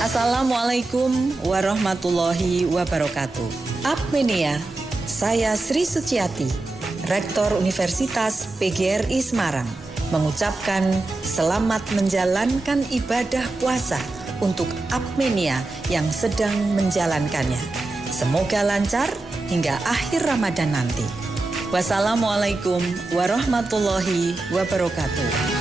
Assalamualaikum warahmatullahi wabarakatuh. Apmenia, saya Sri Suciati, Rektor Universitas PGRI Semarang, mengucapkan selamat menjalankan ibadah puasa untuk Apmenia yang sedang menjalankannya. Semoga lancar hingga akhir Ramadan nanti. Wassalamualaikum warahmatullahi wabarakatuh.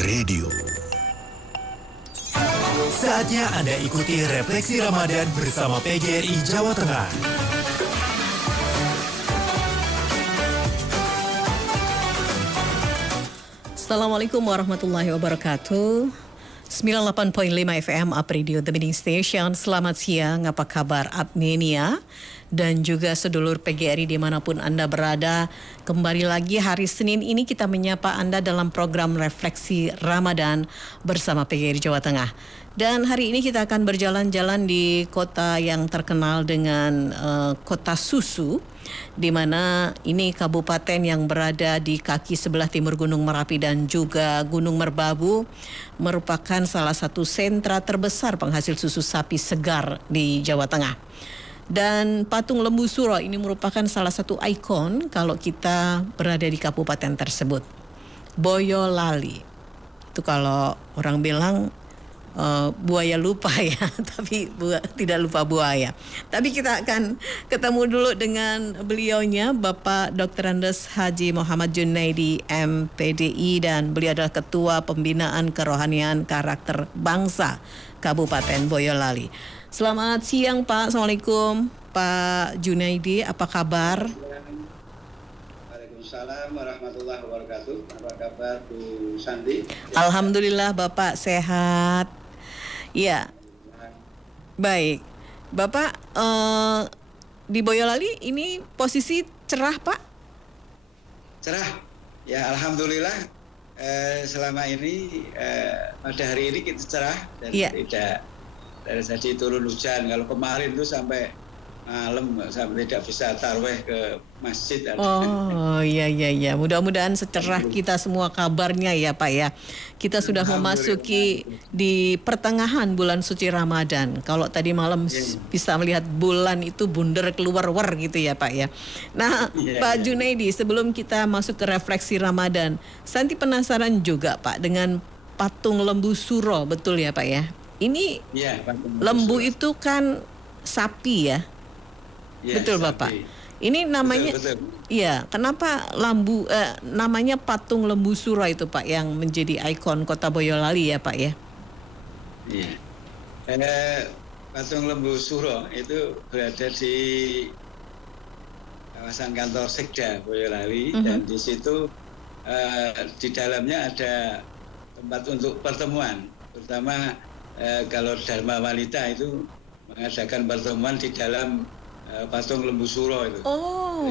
Radio. Saatnya Anda ikuti Refleksi Ramadan bersama PGRI Jawa Tengah. Assalamualaikum warahmatullahi wabarakatuh. 98.5 FM Up Radio, The Leading Station. Selamat siang, apa kabar Apmenia? Dan juga sedulur PGRI dimanapun Anda berada. Kembali lagi hari Senin ini kita menyapa Anda dalam program Refleksi Ramadan bersama PGRI Jawa Tengah. Dan hari ini kita akan berjalan-jalan di kota yang terkenal dengan kota susu, di mana ini kabupaten yang berada di kaki sebelah timur Gunung Merapi dan juga Gunung Merbabu, merupakan salah satu sentra terbesar penghasil susu sapi segar di Jawa Tengah. Dan patung Lembu Suro ini merupakan salah satu ikon kalau kita berada di kabupaten tersebut. Boyolali, itu kalau orang bilang buaya lupa ya, tapi tidak lupa buaya. Tapi kita akan ketemu dulu dengan beliaunya, Bapak Dr. Andes Haji Muhammad Junaidi MPDI, dan beliau adalah Ketua Pembinaan Kerohanian Karakter Bangsa Kabupaten Boyolali. Selamat siang Pak, Assalamualaikum Pak Junaidi, apa kabar? Waalaikumsalam warahmatullahi wabarakatuh. Apa kabar Bu Sandi? Alhamdulillah Bapak sehat. Ya, baik. Bapak di Boyolali ini posisi cerah Pak? Cerah, ya alhamdulillah. Selama ini pada hari ini kita cerah dan tidak jadi turun hujan. Kalau kemarin tuh sampai malam sampai tidak bisa tarweh ke masjid. Oh iya. Mudah-mudahan secerah kita semua kabarnya ya Pak ya. Kita sudah memasuki di pertengahan bulan suci Ramadan. Kalau tadi malam bisa melihat bulan itu bundar keluar-war gitu ya Pak ya. Nah Pak Junaidi, sebelum kita masuk ke refleksi Ramadan, Santi penasaran juga Pak dengan patung Lembu Suro, betul ya Pak ya? Ini lembu itu kan sapi ya? Betul Bapak. Ini namanya, iya. Kenapa namanya patung Lembu Suro itu Pak yang menjadi ikon Kota Boyolali ya Pak ya? Iya. Patung Lembu Suro itu berada di kawasan kantor Sekda Boyolali, dan di situ di dalamnya ada tempat untuk pertemuan, terutama kalau Dharma Wanita itu mengadakan pertemuan di dalam patung Lembu Suro itu. Oh.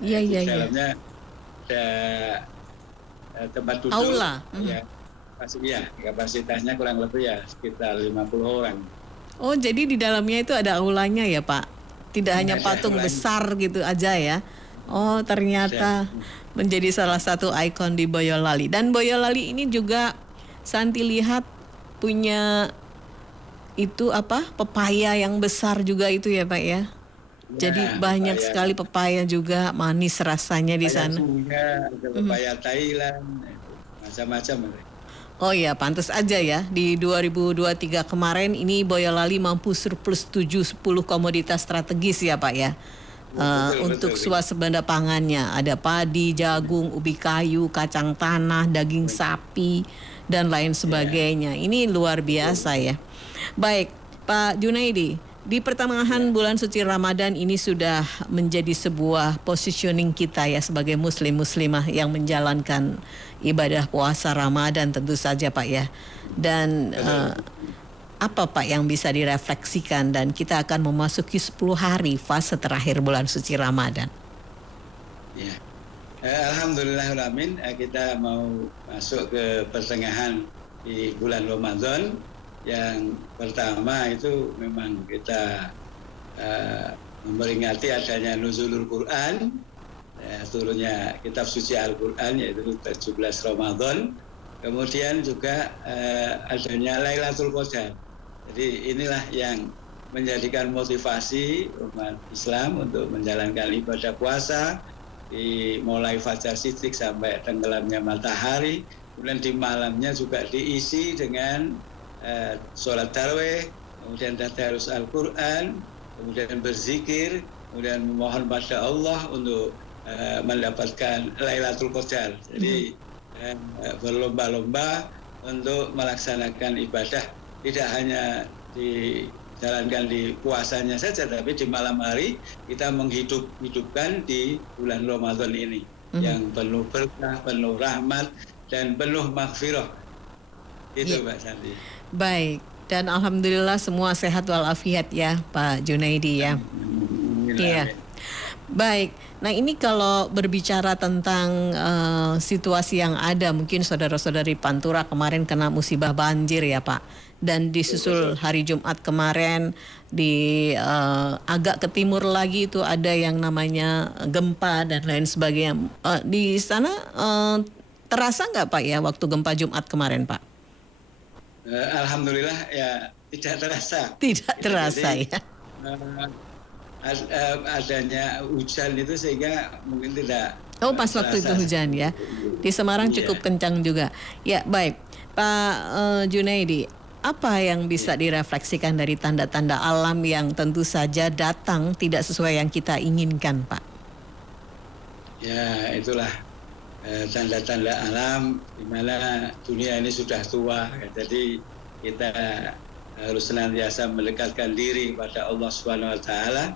Iya. Di dalamnya ada tempat duduk. Aula. Ya, kapasitasnya kurang lebih ya sekitar 50 orang. Oh, jadi di dalamnya itu ada aulanya ya Pak? Tidak hanya patung besar gitu aja ya? Oh, ternyata menjadi salah satu ikon di Boyolali. Dan Boyolali ini juga Santi lihat punya itu pepaya yang besar juga itu ya Pak ya. Jadi banyak sekali pepaya juga, manis rasanya di sana. Pepaya Thailand, macam-macam. Oh ya, pantas aja ya. Di 2023 kemarin ini Boyolali mampu surplus 7-10 komoditas strategis ya Pak ya. Untuk swasembada pangannya ada padi, jagung, ubi kayu, kacang tanah, daging sapi dan lain sebagainya. Ini luar biasa ya. Baik, Pak Junaidi, di pertengahan bulan suci Ramadan ini sudah menjadi sebuah positioning kita ya sebagai muslim-muslimah yang menjalankan ibadah puasa Ramadan tentu saja Pak ya. Dan apa Pak yang bisa direfleksikan, dan kita akan memasuki 10 hari fase terakhir bulan suci Ramadan. Ya. Alhamdulillahirrahmanirrahim, kita mau masuk ke pertengahan di bulan Ramadan. Yang pertama itu memang kita memperingati adanya nuzulul Quran, turunnya kitab suci Al-Quran yaitu 17 Ramadan. Kemudian juga adanya Lailatul Qadar. Jadi inilah yang menjadikan motivasi umat Islam untuk menjalankan ibadah puasa mulai fajar siddiq sampai tenggelamnya matahari. Kemudian di malamnya juga diisi dengan sholat tarawih, kemudian tadarus Al-Quran, kemudian berzikir, kemudian memohon pada Allah untuk mendapatkan Lailatul Qadar. Jadi berlomba-lomba untuk melaksanakan ibadah, tidak hanya dijalankan di puasanya saja, tapi di malam hari kita menghidupkan di bulan Ramadan ini yang penuh berkah, penuh rahmat, dan penuh maghfirah. Itu Mbak Santi. Baik, dan alhamdulillah semua sehat walafiat ya Pak Junaidi ya. Iya. Baik, nah ini kalau berbicara tentang situasi yang ada, mungkin saudara-saudari Pantura kemarin kena musibah banjir ya Pak, dan disusul hari Jumat kemarin di agak ke timur lagi itu ada yang namanya gempa dan lain sebagainya. Di sana terasa nggak Pak ya waktu gempa Jumat kemarin Pak? Alhamdulillah ya tidak terasa. Tidak terasa. Jadi, ya. Adanya hujan itu sehingga mungkin tidak. Oh pas waktu itu hujan ya. Di Semarang cukup kencang juga. Ya baik Pak Junaidi, apa yang bisa direfleksikan dari tanda-tanda alam yang tentu saja datang tidak sesuai yang kita inginkan Pak? Ya itulah tanda-tanda alam di mana dunia ini sudah tua. Jadi kita harus senantiasa mendekatkan diri pada Allah Subhanahu wa taala.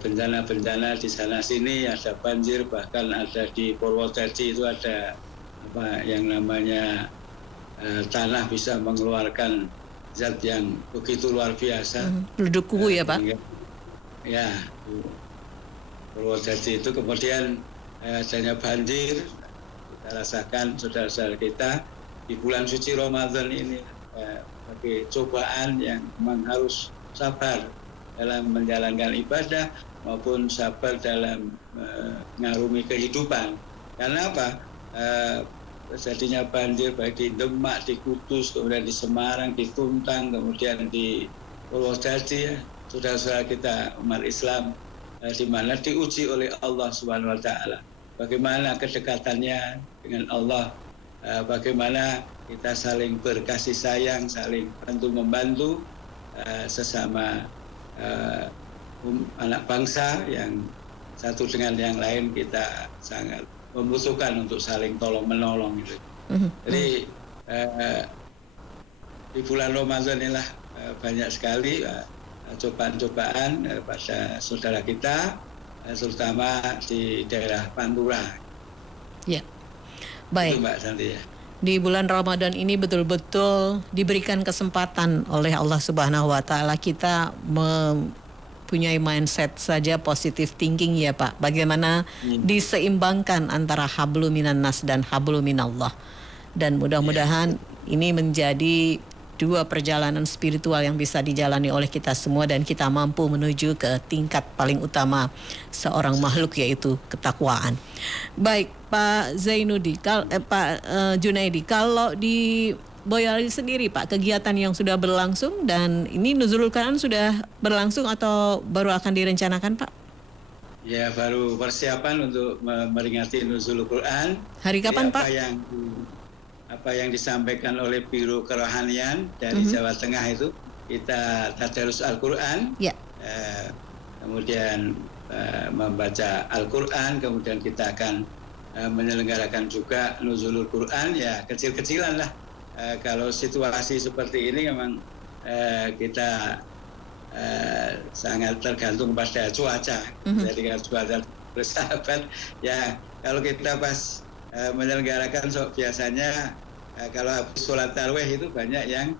Bencana-bencana di sana sini, ada banjir, bahkan ada di Purwodadi itu ada yang namanya tanah bisa mengeluarkan zat yang begitu luar biasa. Leduku ya Pak? Ya, Purwodadi itu kemudian adanya banjir, kita rasakan saudara-saudara kita di bulan suci Ramadan ini sebagai cobaan yang memang harus sabar dalam menjalankan ibadah maupun sabar dalam mengarungi kehidupan. Karena apa? Terjadinya banjir baik di Demak, di Kudus, kemudian di Semarang, di Tuntang, kemudian di Purwodadi, saudara-saudara kita umat Islam di mana diuji oleh Allah Subhanahu wa taala. Bagaimana kedekatannya dengan Allah, bagaimana kita saling berkasih sayang, saling bantu membantu sesama anak bangsa yang satu dengan yang lain, kita sangat membutuhkan untuk saling tolong menolong gitu. Jadi di bulan Ramadan inilah banyak sekali cobaan-cobaan pada saudara kita, terutama di daerah Pantura. Ya, baik. Itu Mbak Santi ya. Di bulan Ramadan ini betul-betul diberikan kesempatan oleh Allah Subhanahu wa taala kita mempunyai mindset saja positive thinking ya Pak. Bagaimana diseimbangkan antara hablum minan nas dan hablum minallah. Dan mudah-mudahan ini menjadi dua perjalanan spiritual yang bisa dijalani oleh kita semua dan kita mampu menuju ke tingkat paling utama seorang makhluk, yaitu ketakwaan. Baik Pak Zainuddin, Pak Junaidi, kalau di Boyolali sendiri Pak, kegiatan yang sudah berlangsung dan ini Nuzulul Quran sudah berlangsung atau baru akan direncanakan Pak? Ya, baru persiapan untuk memperingati Nuzulul Quran. Hari kapan Pak? Apa yang disampaikan oleh Biro Kerohanian dari Jawa Tengah itu, kita tadarus Al-Quran, kemudian membaca Al-Quran, kemudian kita akan menyelenggarakan juga Nuzulul Quran, ya kecil-kecilan lah. Kalau situasi seperti ini memang kita sangat tergantung pada cuaca. Jadi kalau cuaca bersahabat, ya kalau kita pas menyelenggarakan biasanya kalau habis sholat tarawih itu banyak yang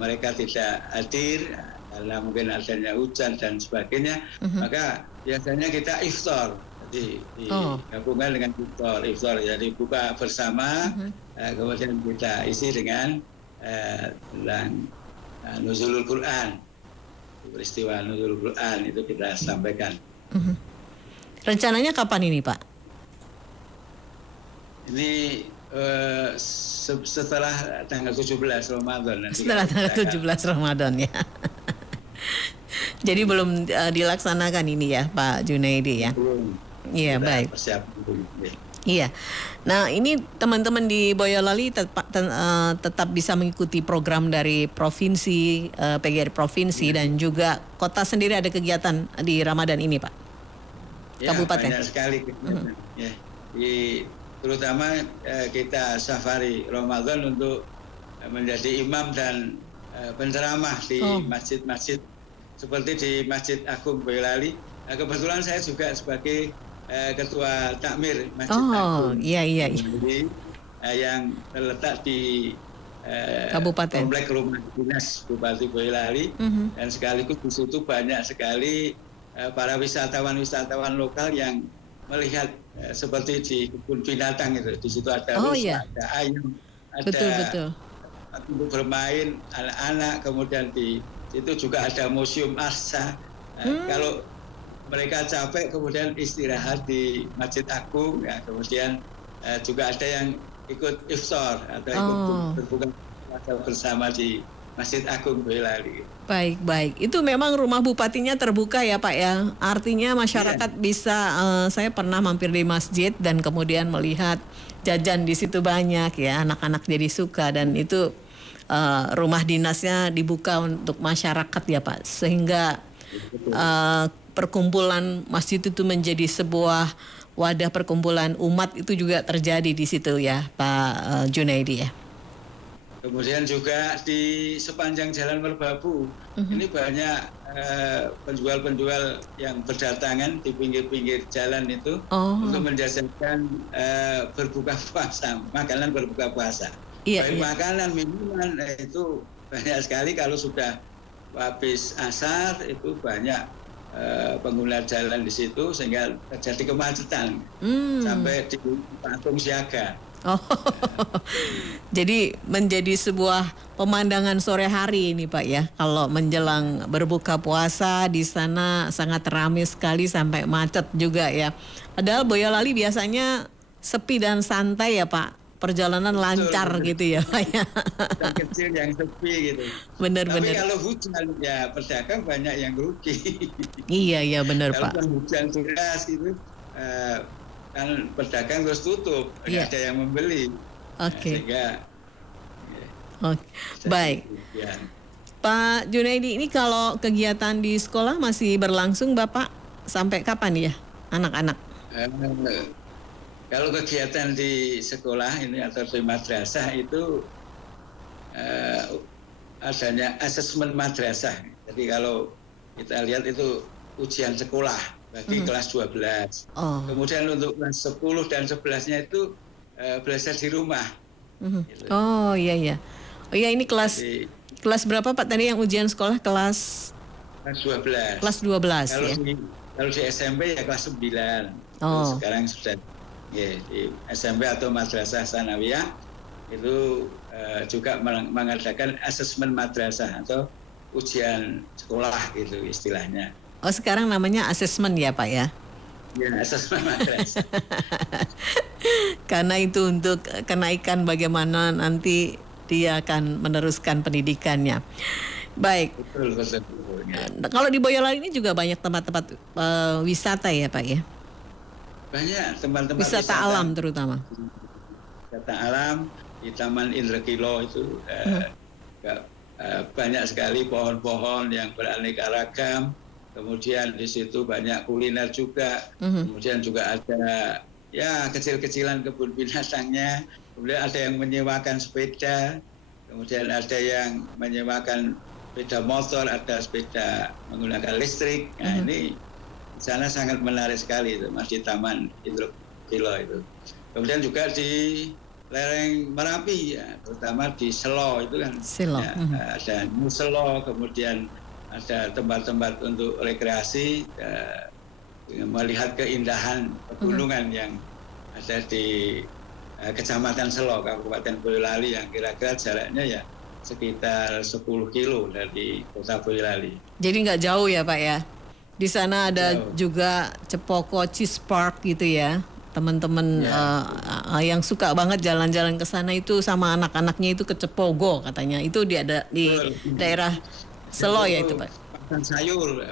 mereka tidak hadir karena mungkin adanya hujan dan sebagainya, maka biasanya kita iftar, jadi digabungkan dengan iftar, jadi buka bersama, kemudian kita isi dengan Nuzulul Quran. peristiwa Nuzul Quran itu kita sampaikan. Rencananya kapan ini, Pak? Ini setelah tanggal 17 Ramadan nanti. Setelah tanggal 17 Ramadan ya. Jadi belum dilaksanakan ini ya, Pak Junaidi ya? Belum. Iya, baik. Persiapan dulu. Iya. Nah, ini teman-teman di Boyolali tetap bisa mengikuti program dari provinsi, PGRI provinsi dan juga kota sendiri ada kegiatan di Ramadan ini, Pak. Ya, Kabupaten. banyak sekali kegiatan. Ya, terutama kita safari Ramadan untuk menjadi imam dan penceramah di masjid-masjid seperti di Masjid Agung Boyolali. Kebetulan saya juga sebagai ketua takmir Masjid Agung. Iya. Yang terletak di Kabupaten. Komplek Rumah Dinas Bupati Boyolali dan sekaligus di situ banyak sekali para wisatawan lokal yang melihat seperti di kebun binatang itu. Di situ ada rusa, ada ayam, ada betul. untuk bermain anak-anak, kemudian di situ juga ada museum arsa. Kalau mereka capek kemudian istirahat di Masjid Agung, ya, kemudian juga ada yang ikut iftar atau ikut berbuka puasa bersama di Masjid Agung Boyolali. Baik. Itu memang rumah bupatinya terbuka ya, Pak ya. Artinya masyarakat bisa, saya pernah mampir di masjid dan kemudian melihat jajan di situ banyak ya, anak-anak jadi suka dan itu rumah dinasnya dibuka untuk masyarakat ya, Pak. Sehingga perkumpulan masjid itu menjadi sebuah wadah perkumpulan umat itu juga terjadi di situ ya, Pak Junaidi ya. Kemudian juga di sepanjang Jalan Merbabu ini banyak penjual-penjual yang berdatangan di pinggir-pinggir jalan itu untuk menjajakan berbuka puasa, makanan berbuka puasa. Baik makanan, minuman itu banyak sekali. Kalau sudah habis asar itu banyak pengguna jalan di situ sehingga terjadi kemacetan sampai di patung siaga. Jadi menjadi sebuah pemandangan sore hari ini, Pak ya. Kalau menjelang berbuka puasa di sana sangat ramai sekali sampai macet juga ya. Padahal Boyolali biasanya sepi dan santai ya, Pak. Perjalanan lancar gitu ya, Pak ya. Dan kecil yang sepi gitu. Benar. Tapi kalau hujan ya pedagang banyak yang rugi. Iya benar, Pak. Kalau hujan deras gitu kan pedagang terus tutup, tidak ada yang membeli. Oke. Sehingga baik. Ya. Pak Junaidi, ini kalau kegiatan di sekolah masih berlangsung, Bapak, sampai kapan ya anak-anak? Kalau kegiatan di sekolah ini atau di madrasah itu adanya asesmen madrasah. Jadi kalau kita lihat itu ujian sekolah bagi kelas 12. Kemudian untuk kelas 10 dan 11-nya itu belajar di rumah. Gitu. Oh iya. Oh iya, ini kelas berapa, Pak, tadi yang ujian sekolah? Kelas 12. Kelas 12 kalau ya. Kalau di SMP ya kelas 9. Sekarang sudah di SMP atau madrasah sanawiyah itu juga mengadakan asesmen madrasah atau ujian sekolah gitu istilahnya. Oh, sekarang namanya asesmen ya, Pak ya? Ya, asesmen madrasah. Karena itu untuk kenaikan bagaimana nanti dia akan meneruskan pendidikannya. Baik. Betul. Kalau di Boyolali ini juga banyak tempat-tempat wisata ya, Pak ya? Banyak tempat-tempat wisata alam terutama. Wisata alam di Taman Indrekilo itu banyak sekali pohon-pohon yang beraneka ragam. Kemudian di situ banyak kuliner juga. Kemudian juga ada ya kecil-kecilan kebun binatangnya. Kemudian ada yang menyewakan sepeda. Kemudian ada yang menyewakan sepeda motor, ada sepeda menggunakan listrik. Nah ini di sana sangat menarik sekali itu, Mas, di Taman Indrekilo itu. Kemudian juga di lereng Merapi ya, terutama di Selo itu kan. Ya, ada New Selo, kemudian ada tempat-tempat untuk rekreasi, melihat keindahan pegunungan yang ada di Kecamatan Selo, Kabupaten Boyolali yang kira-kira jaraknya ya sekitar 10 kilo dari kota Boyolali. Jadi nggak jauh ya Pak ya? Di sana ada Jauh. juga Cepoko Cheese Park gitu ya. Teman-teman Ya. yang suka banget jalan-jalan ke sana itu sama anak-anaknya itu ke Cepogo katanya. Itu di Betul. daerah Selo ya itu Pak.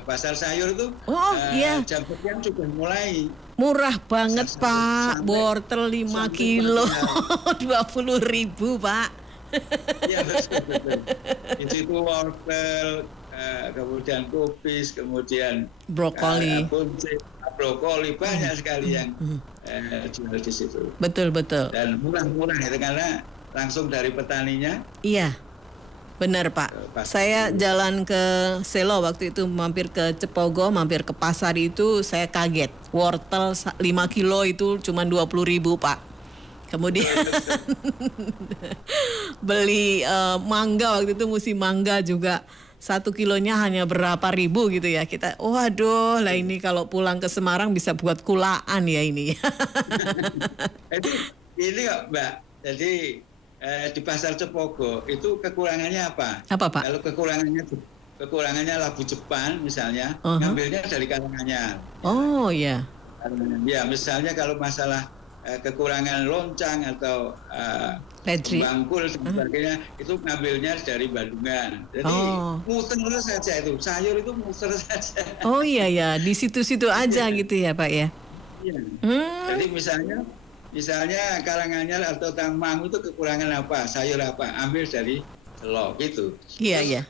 Pasar sayur itu Oh, iya. jam sekian sudah mulai. Murah banget Pak, Sampai- wortel 5 sampai kilo, banyak. 20.000 Pak. Iya betul. Di situ wortel, kemudian kubis, kemudian Brokoli. buncis, brokoli, banyak sekali yang jual di situ. Betul. Dan murah itu karena langsung dari petaninya. Iya, benar Pak. Saya jalan ke Selo waktu itu, mampir ke Cepogo, mampir ke pasar itu, saya kaget. Wortel 5 kilo itu cuma 20.000 Pak. Kemudian beli mangga waktu itu, musim mangga juga 1 kilonya hanya berapa ribu gitu ya. Kita, waduh lah ini kalau pulang ke Semarang bisa buat kulaan ya ini. Jadi ini kok Mbak, jadi di pasar Cepogo itu kekurangannya apa? Apa Pak? Kalau kekurangannya labu Jepang misalnya, ngambilnya dari Karanganyar. Oh ya. Ya misalnya kalau masalah kekurangan loncang atau Pedri. bangkul dan sebagainya, itu ngambilnya dari Bandungan. Jadi muter saja itu, sayur itu muter saja. Oh iya ya, di situ-situ aja gitu ya Pak ya. Iya. Jadi misalnya Karanganyar atau Tangmang itu kekurangan apa, sayur apa, ambil dari Selo gitu. Iya.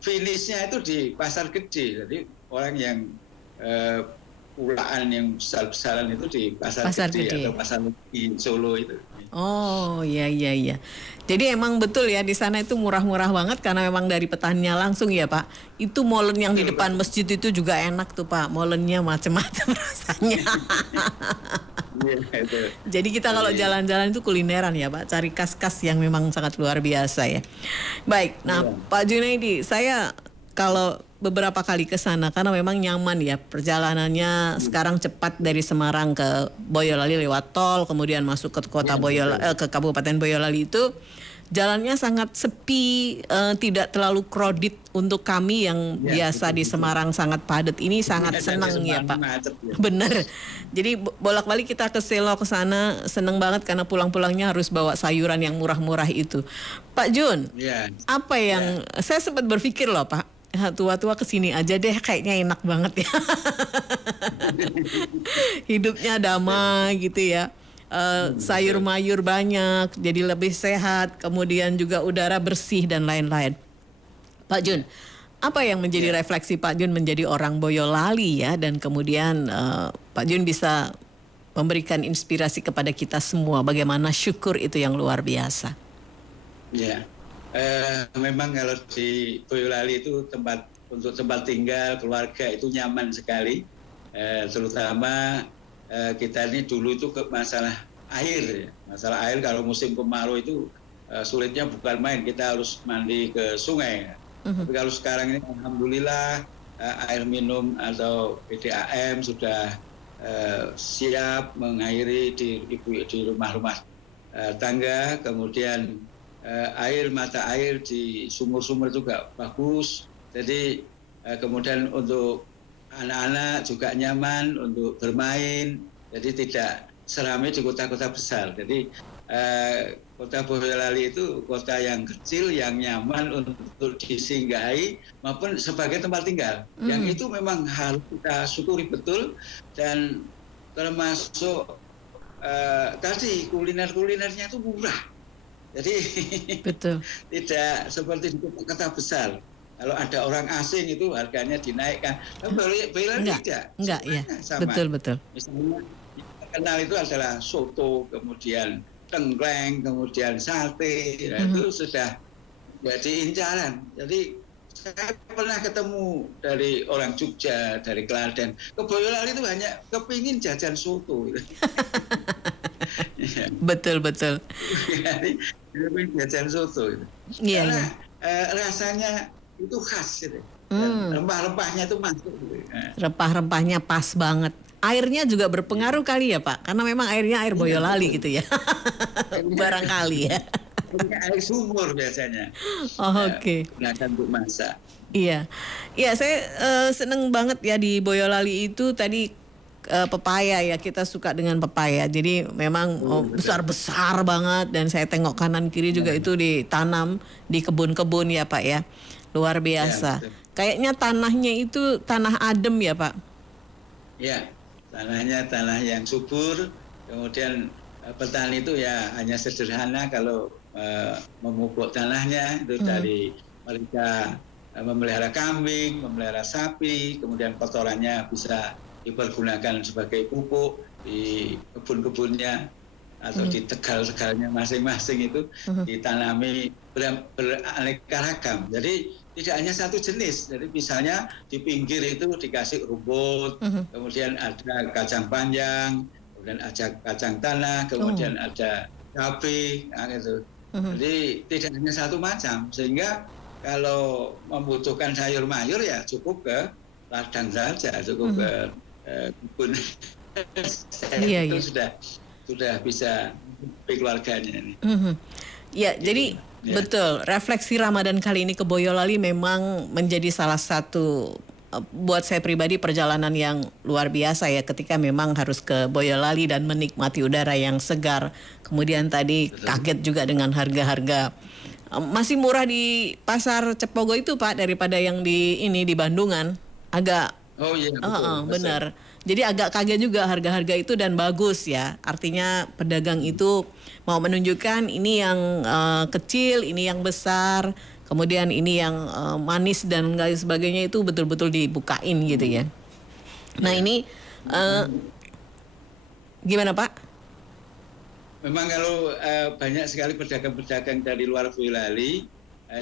Finishnya itu di pasar gede, jadi orang yang pulaan yang besar-besaran itu di pasar gede atau pasar di Solo itu. Oh iya. Jadi emang betul ya di sana itu murah-murah banget karena memang dari petaninya langsung ya Pak. Itu molen yang di depan masjid itu juga enak tuh Pak. Molennya macam-macam rasanya. Jadi kita kalau jalan-jalan itu kulineran ya Pak. Cari kas-kas yang memang sangat luar biasa ya. Baik, nah Pak Junaidi, saya kalau beberapa kali ke sana karena memang nyaman ya perjalanannya sekarang cepat dari Semarang ke Boyolali lewat tol, kemudian masuk ke kota Boyolali, ke Kabupaten Boyolali itu jalannya sangat sepi, tidak terlalu crowded untuk kami yang biasa di Semarang sangat padat. Ini sangat senang ya Pak. Bener. Jadi bolak-balik kita ke Selo ke sana seneng banget karena pulang-pulangnya harus bawa sayuran yang murah-murah itu. Pak Jun, apa yang saya sempat berpikir loh Pak. Tua-tua kesini aja deh kayaknya enak banget ya. Hidupnya damai gitu ya. Sayur mayur banyak, jadi lebih sehat, kemudian juga udara bersih dan lain-lain. Pak Jun, apa yang menjadi refleksi Pak Jun menjadi orang Boyolali ya, dan kemudian Pak Jun bisa memberikan inspirasi kepada kita semua bagaimana syukur itu yang luar biasa. Ya. Memang kalau di Boyolali itu untuk tempat tinggal keluarga itu nyaman sekali, terutama kita ini dulu itu ke masalah air. Masalah air kalau musim kemarau itu sulitnya bukan main, kita harus mandi ke sungai. Tapi kalau sekarang ini alhamdulillah air minum atau PDAM sudah siap mengairi di rumah-rumah tangga, kemudian mata air di sumur-sumur juga bagus. Jadi kemudian untuk anak-anak juga nyaman untuk bermain. Jadi tidak seramai di kota-kota besar. Jadi kota Boyolali itu kota yang kecil, yang nyaman untuk disinggahi maupun sebagai tempat tinggal. Yang itu memang harus kita syukuri betul, dan termasuk tadi kuliner-kulinernya itu murah. Jadi betul. Tidak seperti di kota besar. Kalau ada orang asing itu harganya dinaikkan. Boyolali enggak ya. Sama. Betul. Misalnya yang terkenal itu adalah soto, kemudian tengkleng, kemudian sate. Nah, itu sudah jadi incaran. Jadi saya pernah ketemu dari orang Jogja, dari Klaten. Ke Boyolali itu hanya kepingin jajan soto. Betul. Jajan soto itu. Karena rasanya itu khas gitu. Rempah-rempahnya itu masuk gitu. Rempah-rempahnya pas banget. Airnya juga berpengaruh kali ya Pak, karena memang airnya air Boyolali gitu ya. Barangkali ya. punya air sumur biasanya. Oh, oke. Gunakan untuk masak. Iya, iya saya seneng banget ya di Boyolali itu tadi pepaya ya, kita suka dengan pepaya. Jadi memang besar-besar banget dan saya tengok kanan kiri juga itu ditanam di kebun-kebun ya Pak ya, luar biasa. Ya, Kayaknya tanahnya itu tanah adem ya Pak. Ya, tanahnya tanah yang subur. Kemudian petani itu ya hanya sederhana kalau memupuk tanahnya itu dari mereka memelihara kambing, memelihara sapi, kemudian kotorannya bisa dipergunakan sebagai pupuk di kebun-kebunnya atau di tegal-tegalnya masing-masing itu ditanami beraneka ragam. Jadi tidak hanya satu jenis. Jadi misalnya di pinggir itu dikasih rumput, kemudian ada kacang panjang, kemudian ada kacang tanah, kemudian ada cabai, gitu. Jadi tidak hanya satu macam, sehingga kalau membutuhkan sayur mayur ya cukup ke ladang saja, cukup ke kebun. Itu sudah bisa keluarganya ini. Ya, jadi betul, refleksi Ramadan kali ini ke Boyolali memang menjadi salah satu buat saya pribadi perjalanan yang luar biasa ya, ketika memang harus ke Boyolali dan menikmati udara yang segar. Kemudian tadi kaget juga dengan harga-harga masih murah di pasar Cepogo itu Pak daripada yang di Bandungan. Agak benar. Jadi agak kaget juga harga-harga itu dan bagus ya. Artinya pedagang itu mau menunjukkan ini yang kecil, ini yang besar, kemudian ini yang manis dan lain sebagainya itu betul-betul dibukain gitu ya. Nah ini gimana Pak? Memang kalau banyak sekali pedagang-pedagang dari luar Boyolali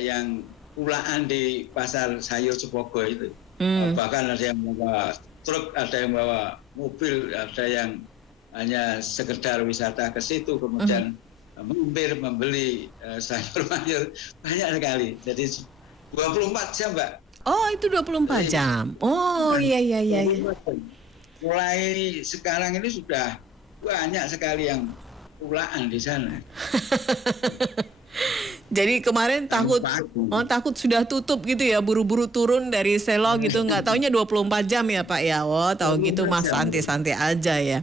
yang pulaan di pasar sayur Cepogo itu. Bahkan ada yang membawa truk, ada yang bawa mobil, ada yang hanya sekedar wisata ke situ, kemudian mampir membeli sayur mayur, banyak sekali. Jadi 24 jam, Mbak. Oh, itu 24 jam. Oh, iya. Mulai sekarang ini sudah banyak sekali yang pulaan di sana. Jadi kemarin takut sudah tutup gitu ya, buru-buru turun dari Selo gitu, nggak taunya 24 jam ya Pak ya. Oh, tahu gitu Mas santai-santai aja ya.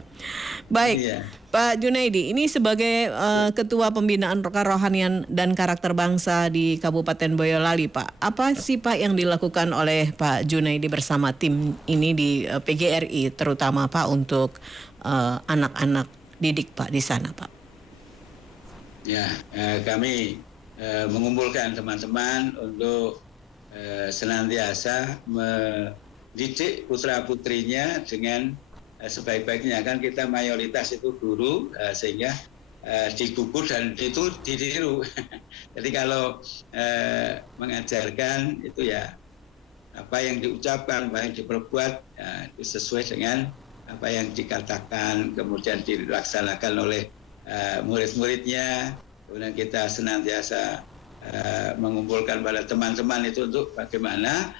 Baik, iya. Pak Junaidi, ini sebagai Ketua Pembinaan Kerohanian dan Karakter Bangsa di Kabupaten Boyolali Pak, apa sih Pak yang dilakukan oleh Pak Junaidi bersama tim ini di PGRI, terutama Pak untuk anak-anak didik Pak di sana Pak? Ya, kami mengumpulkan teman-teman untuk senantiasa mendidik putra-putrinya dengan sebaik-baiknya. Kan kita mayoritas itu guru, sehingga digugur dan ditiru. Jadi kalau mengajarkan itu ya apa yang diucapkan, apa yang diperbuat itu sesuai dengan apa yang dikatakan, kemudian dilaksanakan oleh murid-muridnya. Kemudian kita senantiasa mengumpulkan pada teman-teman itu untuk bagaimana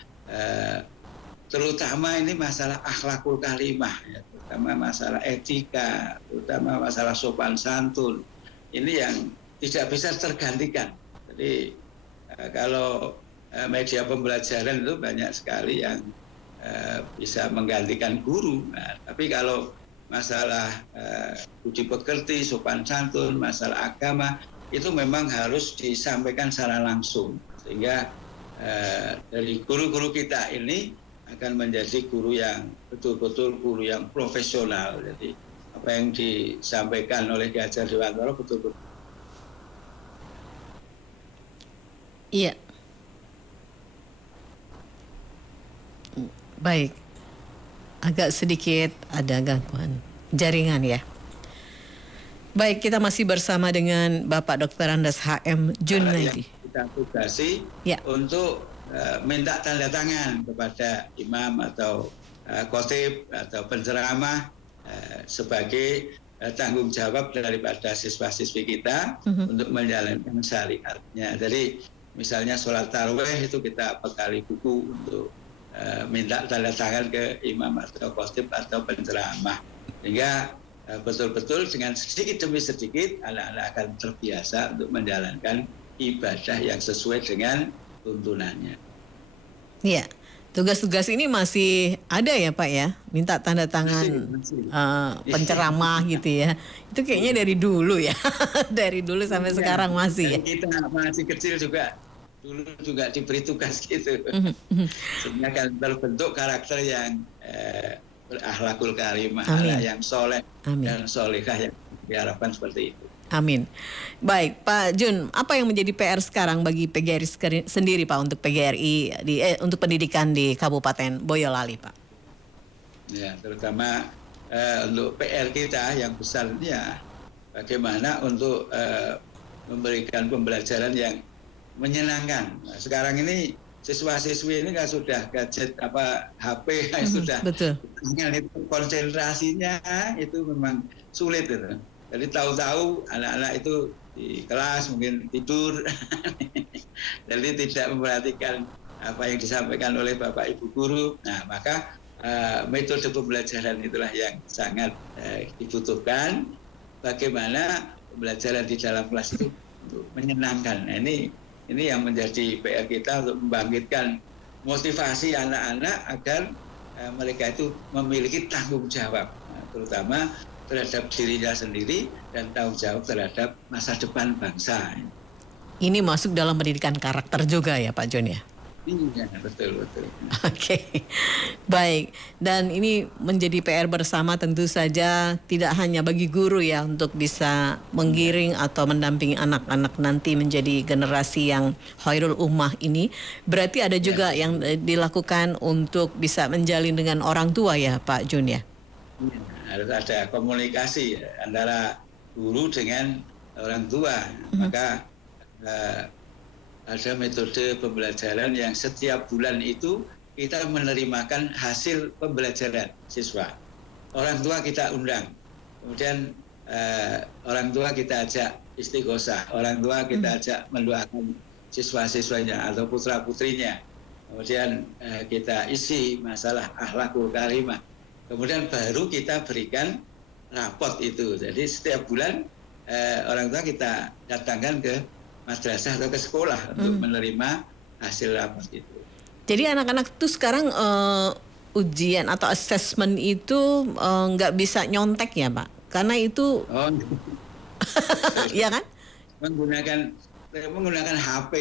terutama ini masalah akhlakul karimah, ya, terutama masalah etika, terutama masalah sopan santun. Ini yang tidak bisa tergantikan. Jadi kalau media pembelajaran itu banyak sekali yang bisa menggantikan guru. Nah, tapi kalau masalah budi pekerti, sopan santun, masalah agama itu memang harus disampaikan secara langsung, sehingga dari guru-guru kita ini akan menjadi guru yang betul-betul guru yang profesional. Jadi apa yang disampaikan oleh Ki Hajar Dewantara betul-betul. Iya. Baik. Agak sedikit ada gangguan jaringan ya. Baik, kita masih bersama dengan Bapak Dr. Andes HM Junaidi. Kita tugasi untuk minta tanda tangan kepada imam atau khotib atau penceramah sebagai tanggung jawab daripada siswa-siswi kita untuk menjalankan syariatnya. Jadi misalnya sholat tarawih itu kita bekali buku untuk minta tanda tangan ke imam atau khotib atau penceramah, sehingga betul-betul dengan sedikit demi sedikit anak-anak akan terbiasa untuk menjalankan ibadah yang sesuai dengan tuntunannya. Iya. Tugas-tugas ini masih ada ya Pak ya? Minta tanda tangan penceramah gitu ya. Itu kayaknya dari dulu ya. Dari dulu sampai sekarang masih ya. Kita masih kecil juga dulu juga diberi tugas gitu. Sehingga kan terbentuk karakter yang berakhlakul karimah, yang soleh dan solehah yang diharapkan seperti itu. Amin. Baik, Pak Jun, apa yang menjadi PR sekarang bagi PGRI sendiri, Pak, untuk PGRI untuk pendidikan di Kabupaten Boyolali, Pak? Ya, terutama untuk PR kita yang besar ya, bagaimana untuk memberikan pembelajaran yang menyenangkan. Nah, sekarang ini siswa-siswi ini kan sudah gadget HP sudah, betul. Konsentrasinya itu memang sulit itu. Jadi tahu-tahu anak-anak itu di kelas mungkin tidur, jadi tidak memperhatikan apa yang disampaikan oleh Bapak Ibu guru. Nah, maka metode pembelajaran itulah yang sangat dibutuhkan. Bagaimana pembelajaran di dalam kelas itu untuk menyenangkan. Nah, ini yang menjadi PR kita untuk membangkitkan motivasi anak-anak agar mereka itu memiliki tanggung jawab, terutama terhadap dirinya sendiri dan tanggung jawab terhadap masa depan bangsa. Ini masuk dalam pendidikan karakter juga ya Pak Jun ya? Iya, betul. Oke. Baik, dan ini menjadi PR bersama tentu saja tidak hanya bagi guru ya untuk bisa menggiring atau mendampingi anak-anak nanti menjadi generasi yang khairul ummah ini. Berarti ada juga yang dilakukan untuk bisa menjalin dengan orang tua ya Pak Jun ya? Harus ada komunikasi antara guru dengan orang tua. Maka ada metode pembelajaran yang setiap bulan itu kita menerimakan hasil pembelajaran siswa. Orang tua kita undang, kemudian orang tua kita ajak istighosah, orang tua kita ajak mendoakan siswa-siswanya atau putra-putrinya. Kemudian kita isi masalah akhlakul karimah. Kemudian baru kita berikan rapot itu. Jadi setiap bulan orang tua kita datangkan ke madrasah atau ke sekolah untuk menerima hasil rapot itu. Jadi anak-anak itu sekarang ujian atau assessment itu nggak bisa nyontek ya Pak? Karena itu, ya kan? Menggunakan HP.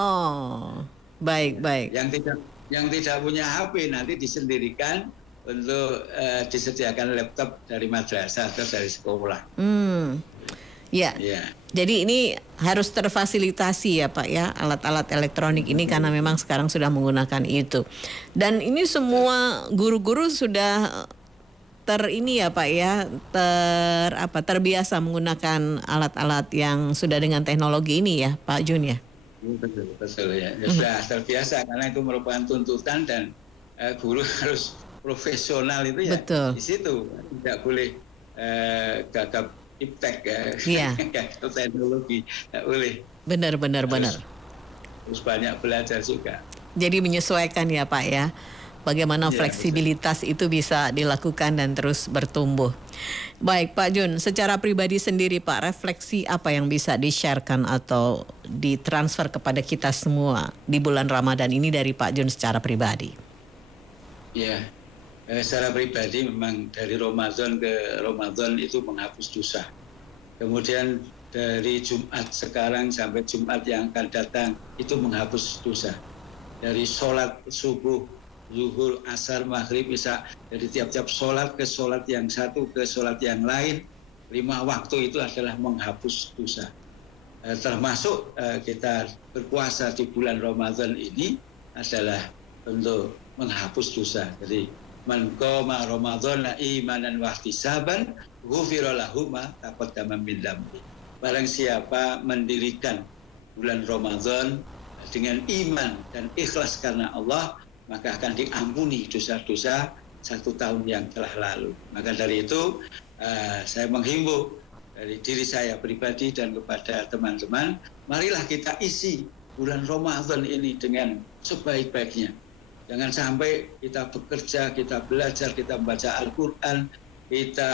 Oh, baik. Yang tidak punya HP nanti disendirikan untuk disediakan laptop dari madrasah atau dari sekolah. Ya. Jadi ini harus terfasilitasi ya Pak ya, alat-alat elektronik ini karena memang sekarang sudah menggunakan itu. Dan ini semua guru-guru sudah ini ya Pak ya, terbiasa menggunakan alat-alat yang sudah dengan teknologi ini ya Pak Jun ya. Betul ya. Sudah terbiasa karena itu merupakan tuntutan dan guru harus profesional itu ya. Betul. Di situ tidak boleh gagap iptek teknologi, tidak boleh. Benar. Terus banyak belajar juga. Jadi menyesuaikan ya Pak ya, bagaimana fleksibilitas itu bisa dilakukan dan terus bertumbuh. Baik Pak Jun, secara pribadi sendiri Pak, refleksi apa yang bisa di-sharekan atau ditransfer kepada kita semua di bulan Ramadan ini dari Pak Jun secara pribadi? Ya. Secara pribadi memang dari Ramadan ke Ramadan itu menghapus dosa. Kemudian dari Jumat sekarang sampai Jumat yang akan datang itu menghapus dosa. Dari sholat subuh, zuhur, asar, maghrib, isya, dari tiap-tiap sholat ke sholat yang satu ke sholat yang lain, 5 waktu itu adalah menghapus dosa. Termasuk kita berpuasa di bulan Ramadan ini adalah untuk menghapus dosa. Jadi man qama ramadhana imanan wa ihtisaban ghufira lahu ma taqaddama min dhanbi. Barang siapa mendirikan bulan Ramadan dengan iman dan ikhlas karena Allah, maka akan diampuni dosa-dosa 1 tahun yang telah lalu. Maka dari itu saya menghimbau dari diri saya pribadi dan kepada teman-teman, marilah kita isi bulan Ramadan ini dengan sebaik-baiknya. Jangan sampai kita bekerja, kita belajar, kita membaca Al-Quran, kita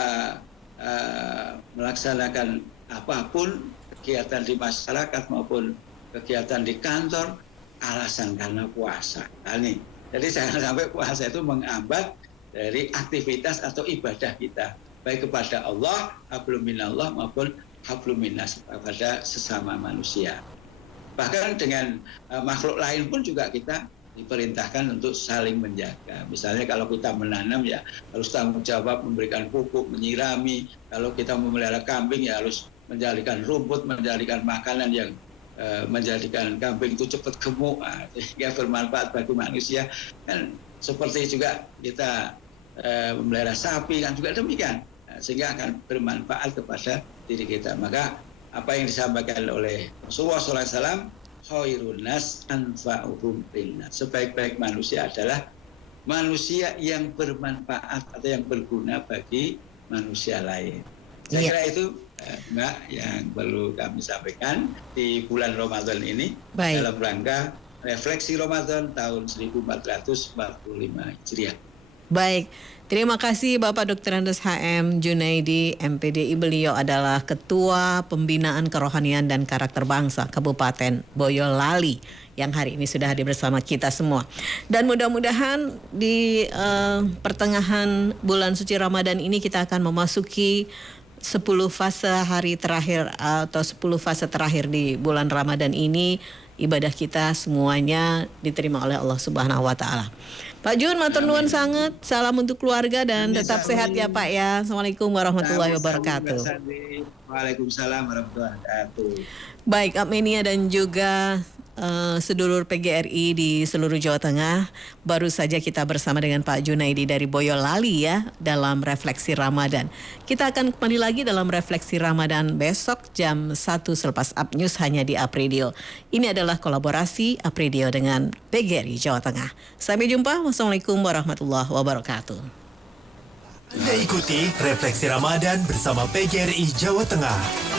melaksanakan apapun kegiatan di masyarakat maupun kegiatan di kantor alasan karena puasa. Nah, nih, jadi jangan sampai puasa itu menghambat dari aktivitas atau ibadah kita, baik kepada Allah, hablum minallah maupun hablum minnas, kepada sesama manusia. Bahkan dengan makhluk lain pun juga kita diperintahkan untuk saling menjaga. Misalnya kalau kita menanam ya harus tanggung jawab memberikan pupuk, menyirami. Kalau kita memelihara kambing ya harus menjadikan rumput, menjadikan makanan yang menjadikan kambing itu cepat gemuk, sehingga bermanfaat bagi manusia. Kan seperti juga kita memelihara sapi kan juga demikian, sehingga akan bermanfaat kepada diri kita. Maka apa yang disampaikan oleh Rasulullah SAW, khairun nas anfa'uhum linnas, sebaik-baik manusia adalah manusia yang bermanfaat atau yang berguna bagi manusia lain. Saya kira itu Mbak yang perlu kami sampaikan di bulan Ramadan ini. Baik. Dalam rangka refleksi Ramadan tahun 1445 Hijriah. Baik, terima kasih Bapak Dr. Andes HM Junaidi, MPDI. Beliau adalah Ketua Pembinaan Kerohanian dan Karakter Bangsa Kabupaten Boyolali yang hari ini sudah hadir bersama kita semua. Dan mudah-mudahan di pertengahan bulan suci Ramadan ini kita akan memasuki 10 fase hari terakhir atau 10 fase terakhir di bulan Ramadan ini. Ibadah kita semuanya diterima oleh Allah Subhanahu wa taala. Pak Jun, matur nuwun sangat. Salam untuk keluarga dan tetap sehat ya Pak ya. Assalamualaikum warahmatullahi wabarakatuh. Waalaikumsalam warahmatullahi wabarakatuh. Baik, Apmenia dan juga sedulur PGRI di seluruh Jawa Tengah, baru saja kita bersama dengan Pak Junaidi dari Boyolali ya dalam refleksi Ramadan. Kita akan kembali lagi dalam refleksi Ramadan besok jam 1 selepas Up News hanya di Up Radio. Ini adalah kolaborasi Up Radio dengan PGRI Jawa Tengah. Sampai jumpa. Wassalamualaikum warahmatullahi wabarakatuh. Anda ikuti refleksi Ramadan bersama PGRI Jawa Tengah.